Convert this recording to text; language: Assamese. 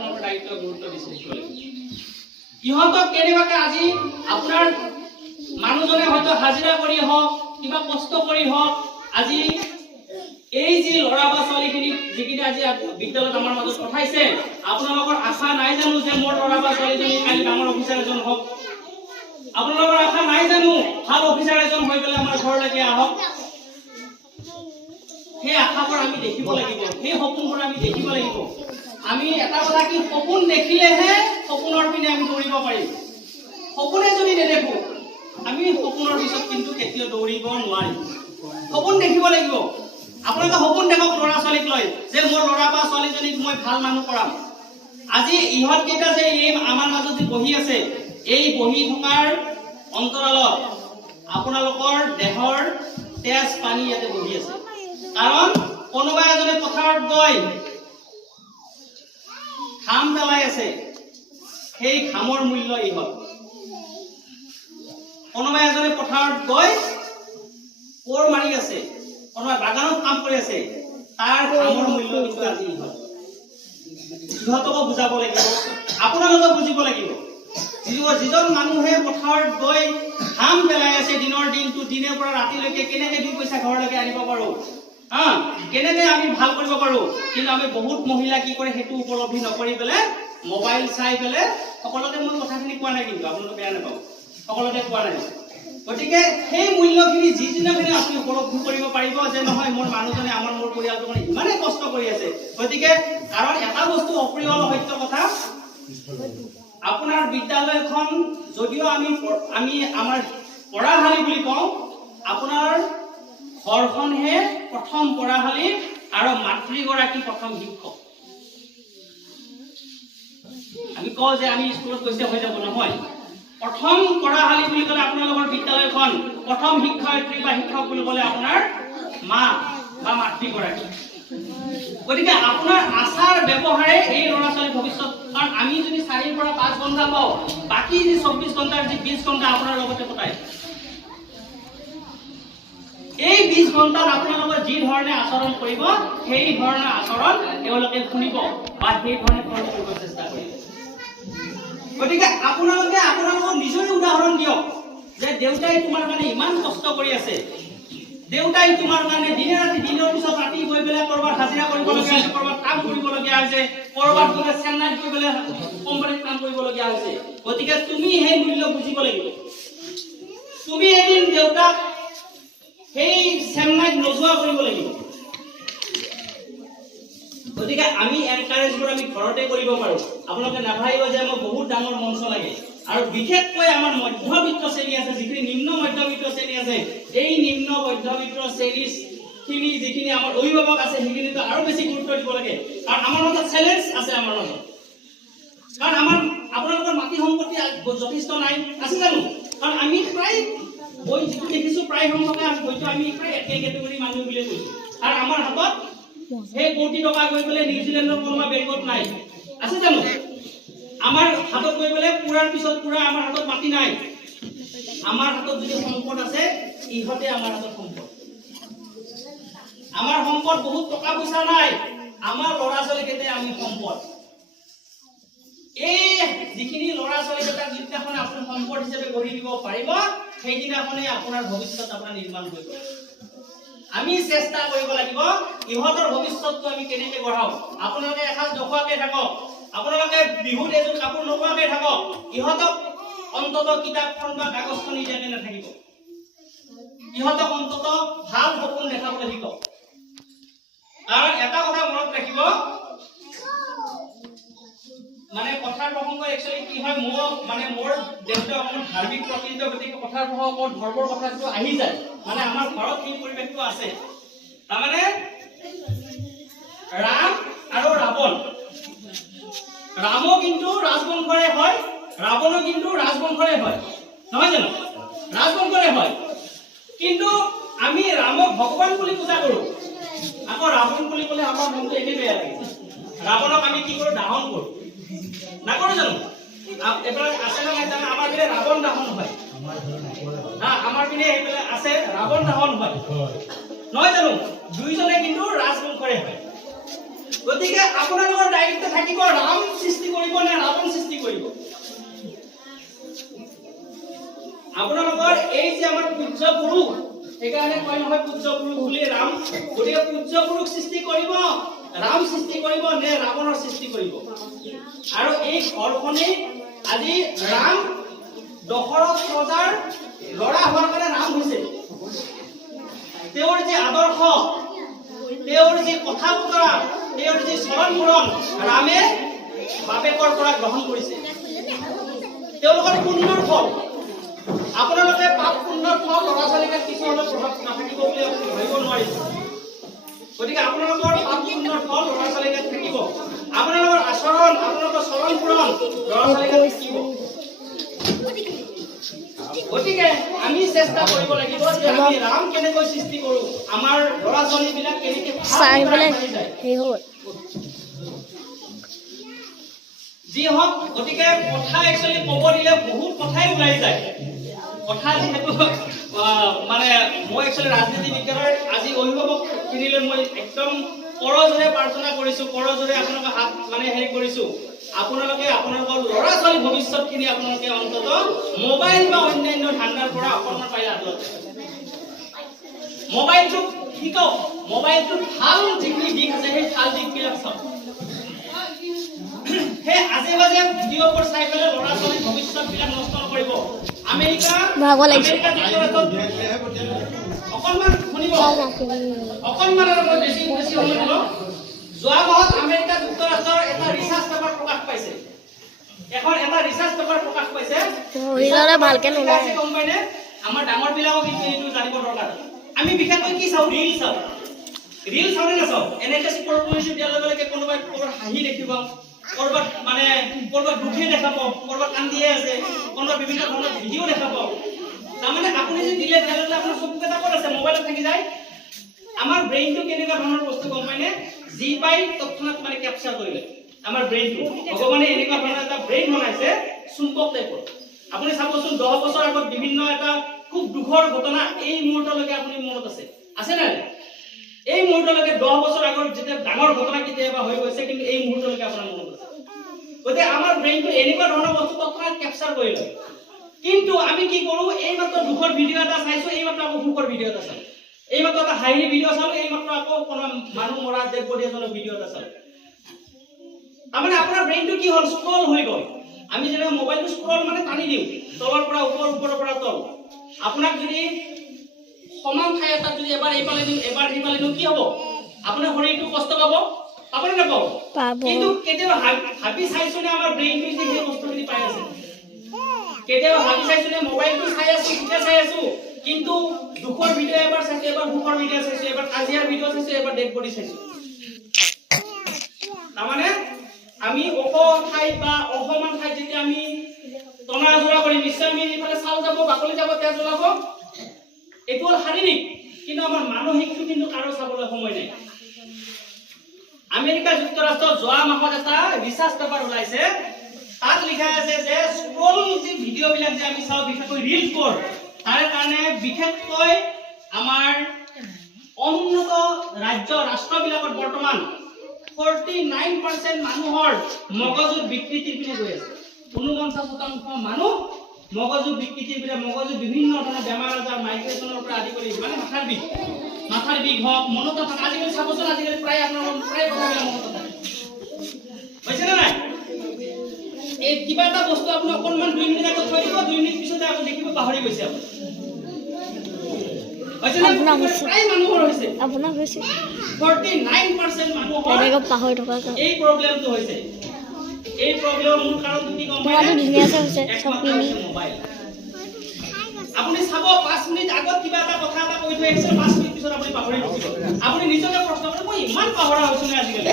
আপোনালোকৰ দায়িত্ব গুৰুত্ব দিছে ইহঁতক কেনেবাকে আজি আপোনাৰ মানুহজনে হয়তো হাজিৰা কৰি হওক কিবা কষ্ট কৰি হওক আজি এই যে লৰা বা ছোৱালীখিনি যিখিনি আজি বিদ্যালয়ত আমাৰ মাজত পঠাইছে আপোনালোকৰ আশা নাই জানো যে মোৰ লৰা বা ছোৱালীজনী কালি ডাঙৰ অফিচাৰ এজন হওক আপোনালোকৰ আশা নাই জানো ভাল অফিচাৰ এজন হৈ পেলাই আমাৰ ঘৰলৈকে আহক সেই আশাবোৰ আমি দেখিব লাগিব সেই সপোনবোৰ আমি দেখিব লাগিব আমি এটা কথা কি সপোন দেখিলেহে সপোনৰ পিনে আমি দৌৰিব পাৰিম সপোনে যদি নেদেখো আমি সপোনৰ পিছত কিন্তু কেতিয়াও দৌৰিব নোৱাৰিম সপোন দেখিব লাগিব আপোনালোকে সপোন দেখক ল'ৰা ছোৱালীক লৈ যে মোৰ ল'ৰা বা ছোৱালীজনীক মই ভাল মানুহ কৰাম আজি ইহঁত কেইটা যে এই আমাৰ মাজত যে বহি আছে এই বহি থকাৰ অন্তৰালত আপোনালোকৰ দেহৰ তেজ পানী ইয়াতে বহি আছে কাৰণ কোনোবা এজনে পথাৰত গৈ ঘাম পেলাই আছে সেই ঘামৰ মূল্য ইহঁত কোনোবা এজনে পথাৰত গৈ কোৰ মাৰি আছে কোনোবা বাগানত কাম কৰি আছে তাৰ ঘামৰ মূল্য কিন্তু আজি ইহঁতকো বুজাব লাগিব আপোনালোকক বুজিব লাগিব যিজন মানুহে পথাৰত গৈ ঘাম পেলাই আছে দিনৰ দিনটো দিনৰ পৰা ৰাতিলৈকে কেনেকে দুই পইচা ঘৰলৈকে আনিব পাৰো কেনেকে আমি ভাল কৰিব পাৰো কিন্তু আমি বহুত মহিলা কি কৰে সেইটো উপলব্ধি নকৰি পেলাই মোবাইল চাই পেলাই সকলোতে মই কথাখিনি কোৱা নাই কিন্তু আপোনালোকে বেয়া নাপাব সকলোতে কোৱা নাই গতিকে সেই মূল্যখিনি যিদিনাখিনি আপুনি উপলব্ধি কৰিব পাৰিব যে নহয় মোৰ মানুহজনে আমাৰ মোৰ পৰিয়ালটো মানে ইমানেই কষ্ট কৰি আছে গতিকে কাৰণ এটা বস্তু অপ্ৰিয় সত্য কথা আপোনাৰ বিদ্যালয়খন যদিও আমি আমাৰ পঢ়াশালী বুলি কওঁ আপোনাৰ ঘৰখনহে প্ৰথম পঢ়াশালী আৰু মাতৃগৰাকী প্ৰথম শিক্ষক আমি কওঁ যে আমি স্কুলত গৈছে হৈ যাব নহয় প্ৰথম পঢ়াশালী বুলি ক'লে আপোনালোকৰ বিদ্যালয়খন প্ৰথম শিক্ষয়িত্ৰী বা শিক্ষক বুলি ক'লে আপোনাৰ মা বা মাতৃগৰাকী গতিকে আপোনাৰ আচাৰ ব্যৱহাৰে এই ল'ৰা ছোৱালীৰ ভৱিষ্যত কাৰণ আমি যদি 4 পৰা 5 ঘণ্টা পাওঁ বাকী যে 24 ঘণ্টাৰ যে 20 ঘণ্টা আপোনাৰ লগতে কটাই এই 20 ঘণ্টাত আপোনালোকে যি ধৰণে আচৰণ কৰিব সেই ধৰণে আচৰণ তেওঁলোকে শুনিব বা সেই ধৰণে কৰিব চেষ্টা কৰিব গতিকে আপোনালোকে আপোনালোকৰ নিজৰে উদাহৰণ দিয়ক যে দেউতাই তোমাৰ কাৰণে ইমান কষ্ট কৰি আছে দেউতাই তোমাৰ কাৰণে দিনে ৰাতি দিনৰ পিছত ৰাতি গৈ পেলাই কৰবাত হাজিৰা কৰিবলগীয়া হৈছে কৰবাত কাম কৰিবলগীয়া হৈছে কৰবাত গৈ চেন্নাইত গৈ পেলাই কোম্পানীত কাম কৰিবলগীয়া হৈছে গতিকে তুমি সেই মূল্য বুজিব লাগিব তুমি এদিন দেউতাক সেই চেন্নাইত নোযোৱা কৰিব লাগিব গতিকে আমি এনকাৰেজবোৰ আমি ঘৰতে কৰিব পাৰো আপোনালোকে নাভাবিব যে আমাৰ বহুত ডাঙৰ মঞ্চ লাগে আৰু বিশেষকৈ আমাৰ মধ্যবিত্ত শ্ৰেণী আছে যিখিনি নিম্ন মধ্যবিত্ত শ্ৰেণী আছে এই নিম্ন মধ্যবিত্ত শ্ৰেণীখিনি যিখিনি আমাৰ অভিভাৱক আছে সেইখিনিতো আৰু বেছি গুৰুত্ব দিব লাগে কাৰণ আমাৰ মাজত চেলেঞ্জ আছে আমাৰ মাজত কাৰণ আমাৰ আপোনালোকৰ মাটি সম্পত্তি যথেষ্ট নাই আছে জানো কাৰণ আমি প্ৰায় বই যিটো দেখিছো প্ৰায় সংখ্যকে হয়তো আমি প্ৰায় একে কেটেগৰী মানুহ বুলি কৈছো আৰু আমাৰ হাতত সেই কোটি টকা গৈ পেলাই নিউজিলেণ্ডৰ কোনোবা বেংকত নাই আছে জানো আমাৰ হাতত গৈ পেলাই পুৰাৰ পিছত পুৰা আমাৰ হাতত মাটি নাই আমাৰ হাতত যদি সম্পদ আছে ইহঁতে আমাৰ হাতত সম্পদ আমাৰ সম্পদ বহুত টকা পইচা নাই আমাৰ ল'ৰা ছোৱালীকেইটা আমি সম্পদ এই যিখিনি ল'ৰা ছোৱালীকেইটাক যিদিনাখন আপুনি সম্পদ হিচাপে গঢ়ি দিব পাৰিব সেইদিনাখনে আপোনাৰ ভৱিষ্যত আপোনাৰ নিৰ্মাণ হৈ গ'ল আমি চেষ্টা কৰিব লাগিব ইহঁতৰ ভৱিষ্যতটো আমি কেনেকৈ গঢ়াও আপোনালোকে এসাঁজ নোখোৱাকে থাকক আপোনালোকে বিহুত এযোৰ কাপোৰ নোখোৱাকে থাকক ইহঁতক অন্ততঃ কিতাপখন বা কাগজখন নিদিয়াকে নাথাকিব ইহঁতক অন্ততঃ ভাল সপোন দেখাবলৈ শিকক কাৰণ এটা কথা মনত ৰাখিব মানে কথাৰ প্ৰসংগ একচুৱেলি কি হয় মোৰ দেউতা অকমান ধাৰ্মিক প্ৰকৃত গতিকে কথাৰ প্ৰসংগ ধৰ্মৰ কথাটো আহি যায় মানে আমাৰ ঘৰত সেই পৰিৱেশটো আছে তাৰমানে ৰাম আৰু ৰাৱণ ৰামো কিন্তু ৰাজবংশৰে হয় ৰাৱণো কিন্তু ৰাজবংশৰে হয় নহয় জানো ৰাজবংশৰে হয় কিন্তু আমি ৰামক ভগৱান বুলি পূজা কৰো আকৌ ৰাৱণ বুলি ক'লে আমাৰ মনটো এনে বেয়া লাগে ৰাৱণক আমি কি কৰো দাহন কৰো নাকৰো জানো এবাৰ আছে না নাই আমাৰ পিনে ৰাৱণ দাহন হয় আমাৰ পিনে এইফালে আছে ৰাৱণ দাহন হয় নহয় জানো দুইজনে কিন্তু ৰাজবংশৰে হয় গতিকে আপোনালোকৰ দায়িত্ব থাকিব ৰাম সৃষ্টি কৰিব নে ৰাৱণ সৃষ্টি কৰিব। আপোনালোকৰ এই যে আমাৰ পূজ্য পুৰুষ, সেইকাৰণে কয় নহয় পূজ্য পুৰুষ বুলি ৰাম, গতিকে পূজ্য পুৰুষ সৃষ্টি কৰিব, ৰাম সৃষ্টি কৰিব নে ৰাৱণৰ সৃষ্টি কৰিব। আৰু এই ঘৰখনে আজি ৰাম দশৰথ ৰজাৰ ল'ৰা হোৱাৰ কাৰণে ৰাম হৈছে। তেওঁৰ যে আদৰ্শ, তেওঁৰ যে কথা বতৰা, তেওঁৰ যে চৰণ ফুৰণ ৰামে বাপেকৰ পৰা গ্ৰহণ কৰিছে। তেওঁলোকৰ পুণ্যৰ ফল, আপোনালোকে পাপ পুণ্যৰ ফল ল'ৰা ছোৱালীক কিছু হ'লেও প্ৰভাৱ নাথাকিব বুলি আপুনি ভাবিব নোৱাৰিব। গতিকে আপোনালোকৰ পাপ পুণ্যৰ ফল ল'ৰা ছোৱালীক থাকিব, আপোনালোকৰ আচৰণ, আপোনালোকৰ চৰণ ফুৰণ ল'ৰা ছোৱালীক থাকিব। গতিকে আমি চেষ্টা কৰিব লাগিব যে আমি ৰাম কেনেকৈ সৃষ্টি কৰো, আমাৰ ল'ৰা ছোৱালী বিলাক কেনেকৈ যি হওক। গতিকে কথা একচুৱেলি ক'ব দিলে বহুত কথাই ওলাই যায়। কথা যিহেতু মানে মই একচুৱেলি ৰাজনীতি বিজ্ঞানৰ আজি অভিভাৱক খিনিলৈ মই একদম কৰজোৰে প্ৰাৰ্থনা কৰিছো, কৰজোৰে আপোনালোকে হাত মানে হেৰি কৰিছো, আপোনালোকে আপোনালোকৰ ল'ৰা ছোৱালী ভৱিষ্যতখিনি আপোনালোকে অন্তত মোবাইল বা অন্যান্য ধান্দাৰ পৰা অকণমান পাৰিলে আঁতৰত। মোবাইলটো শিকক, মোবাইলটোত ভাল যিখিনি দিশ আছে সেই ভাল দিশবিলাক চাওক। সেই আজে বাজে ভিডিঅ'বোৰ চাই পেলাই ল'ৰা ছোৱালীৰ ভৱিষ্যতবিলাক নষ্ট নকৰিব। আমেৰিকা অকণমান শুনিব, অকণমান আৰু মই বেছি সময় নলওঁ। যোৱা মাহত আমেৰিকা যুক্তৰাষ্ট্ৰৰ এটা ৰিচাৰ্চ পেপাৰ প্ৰকাশ পাইছে, এটা ৰিচাৰ্চ পেপাৰ প্ৰকাশ পাইছে। গম পাইনে? আমাৰ ডাঙৰ বিলাকক কিন্তু এইটো জানিব দৰকাৰ। আমি বিশেষকৈ কি চাওঁ? ৰিল চাওঁ। ৰিল চাওঁ নে নাচাওঁ? এনেকে স্ক্ৰল কৰি দিয়াৰ লগে লগে কোনোবাই ক'ৰবাত হাঁহি দেখিব, ক'ৰবাত মানে ক'ৰবাত দুখে দেখাব, ক'ৰবাত কান্দিয়ে আছে, ক'ৰবাত বিভিন্ন ধৰণৰ ভিডিঅ' দেখাব। তাৰমানে আপুনি যদি দিলে তেনেহ'লে আপোনাৰ চকুকেইটা ক'ত আছে? মোবাইলত থাকি যায়। আমাৰ ব্ৰেইনটো কেনেকুৱা ধৰণৰ বস্তু গম পায়নে? যি পাই তৎক্ষণাৎ মানে কেপচাৰ কৰি লয় আমাৰ ব্ৰেইনটো। ভগৱানে এনেকুৱা ধৰণৰ এটা ব্ৰেইন বনাইছে চুম্বক টাইপৰ। আপুনি চাবচোন 10 বছৰ আগত বিভিন্ন এটা খুব দুখৰ ঘটনা এই মুহূৰ্তলৈকে আপুনি মনত আছে নে? এই মুহূৰ্তলৈকে 10 বছৰ আগত যেতিয়া ডাঙৰ ঘটনা কেতিয়াবা হৈ গৈছে, কিন্তু এই মুহূৰ্তলৈকে আপোনাৰ মনত আছে। গতিকে আমাৰ ব্ৰেইনটো এনেকুৱা ধৰণৰ বস্তু তৎক্ষণাৎ কেপচাৰ কৰি লয়। কিন্তু আমি কি কৰো? এই মাত্ৰ দুখৰ ভিডিঅ' এটা চাইছো, এই মাত্ৰ আকৌ সুখৰ ভিডিঅ' এটা চালো, এই মাত্ৰ এটা হাঁহিৰ ভিডিঅ' চালো, এই মাত্ৰ আকৌ কোনো মানুহ মৰা ডেড বডি এজনৰ ভিডিঅ' এটা চালো। তাৰমানে আপোনাৰ ব্ৰেইনটো কি হ'ল? স্ক্ৰল হৈ গ'ল। আমি যেনেকৈ মোবাইলটো স্ক্ৰল মানে টানি দিওঁ তলৰ পৰা ওপৰ, ওপৰৰ পৰা তল। আপোনাক যদি সমান ঠাই এটাত যদি এবাৰ এইফালে দিওঁ এবাৰ সেইফালে দিওঁ, কি হ'ব? আপোনাৰ শৰীৰটো কষ্ট পাব, আপুনি নাপাব? কিন্তু কেতিয়াবা ভাবি চাইছোনে আমাৰ ব্ৰেইনটোৱে যে সেই বস্তুখিনি পাই আছে? কেতিয়াবা ভাবি চাইছোনে মোবাইলটো চাই আছো, ঠিকে চাই আছো, কিন্তু দুখৰ ভিডিঅ' এবাৰ চাইছো, এবাৰ সুখৰ ভিডিঅ' চাইছো, এবাৰ কাজিয়াৰ ভিডিঅ' চাইছো, এবাৰ ডেড বডি চাইছো। তাৰমানে আমি ঠাইত বা অসমান ঠাইত যেতিয়া আমি টনা আজোৰা কৰি নিশ্চয় আমি এইফালে চাল যাব, বাকলি যাব, তেজ ওলাব, এইটো হ'ল শাৰীৰিক। কিন্তু আমাৰ মানসিকটো কিন্তু কাৰো চাবলৈ সময় নাই। আমেৰিকা যুক্তৰাষ্ট্ৰত যোৱা মাহত এটা ৰিচাৰ্চ পেপাৰ ওলাইছে, তাত লিখা আছে যে স্ক্ৰল যে ভিডিঅ' বিলাক যে আমি চাওঁ, বিশেষকৈ ৰিলছবোৰ, তাৰ কাৰণে বিশেষকৈ আমাৰ উন্নত ৰাষ্ট্ৰবিলাকত বৰ্তমান 49% মানুহৰ মগজুৰ বিকৃতিৰ পিনে গৈ আছে। 49% মানুহ মগজুৰ বিকৃতিৰ পিনে, মগজুৰ বিভিন্ন ধৰণৰ বেমাৰ আজাৰ, মাইগ্ৰেশ্যনৰ পৰা আদি কৰি মানে মাথাৰ বিষ হওক, মনত নাথাকে। আজিকালি চাবচোন, আজিকালি প্ৰায় কথাবিলাক মনত নাথাকে, হৈছে নে নাই? এই কিবা এটা বস্তু আপুনি অকণমান 2 মিনিট আগত থৈ দিব, 2 মিনিট পিছতে আকৌ দেখিব পাহৰি গৈছে আপুনি। প্ৰায় মানুহৰ হৈছে 49% মানুহৰ এই প্ৰব্লেমটো হৈছে। এই প্ৰব্লেমৰ মূল কাৰণটো কি গম পায়? মোবাইল। আপুনি চাব 5 মিনিট আগত কিবা এটা কথা এটা কৈ থৈ আহিছে, 5 মিনিট পিছত আপুনি পাহৰি গৈছে। আপুনি নিজকে প্ৰশ্ন কৰে, মই ইমান পাহৰা হৈছো নে আজিকালি?